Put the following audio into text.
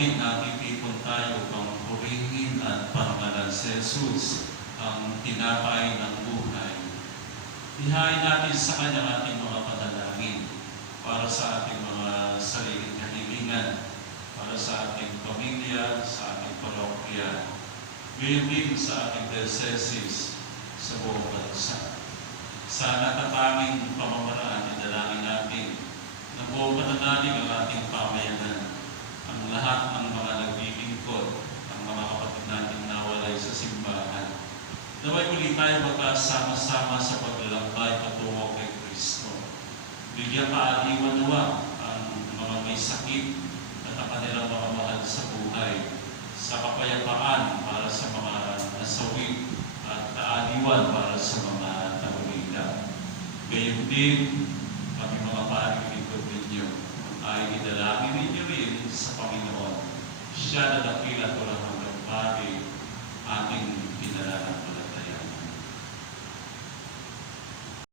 kapatid, nakikipon tayo upang purihin at pangalan si Jesus, ang tinapay ng buhay. Ihain natin sa Kanya ating mga panalangin para sa ating mga sariling kahilingan, para sa ating pamilya, sa ating parokya, gayon din sa ating diocese sa buong bansa. Sa natatanging pamamaraan, idalangin natin na buong pananalig ang ating pamayanan, ang lahat ng mga naglilingkod, ang mga kapatid natin nawalay sa simbahan. Naway muli tayo magkasama-sama sa paglalakbay patungo kay Kristo. Bigyan kaaliwan nawa ang mga may sakit at ang kanilang mga mahal sa buhay, sa kapayapaan para sa mga nasawi at kaaliwan para sa mga nahulila. Gayon din, kami mga paring lingkod ninyo ay idalangin ninyo rin sa Panginoon. Siya na dakila ko lang hanggang pari